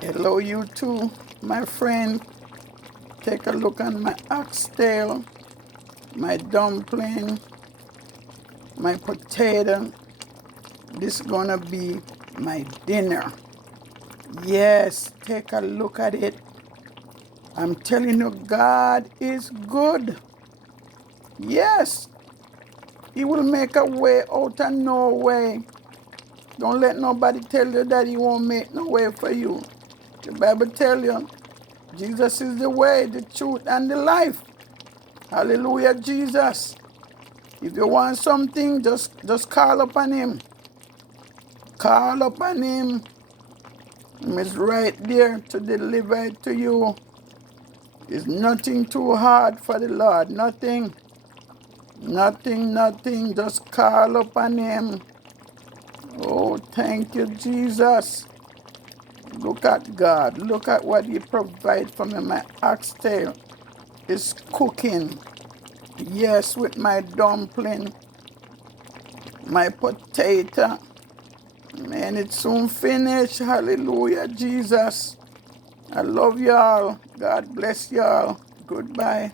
Hello, you too, my friend. Take a look at my oxtail, my dumpling, my potato. This is gonna be my dinner. Yes, take a look at it. I'm telling you, God is good. Yes, He will make a way out of no way. Don't let nobody tell you that He won't make no way for you. The Bible tell you, Jesus is the way, the truth, and the life. Hallelujah, Jesus. If you want something, just call upon Him. Call upon Him. He's right there to deliver it to you. There's nothing too hard for the Lord. Nothing. Nothing, nothing. Just call upon Him. Oh, thank you, Jesus. Look at God. Look at what He provides for me. My oxtail is cooking. Yes, with my dumpling, my potato. Man, it's soon finished. Hallelujah, Jesus. I love y'all. God bless y'all. Goodbye.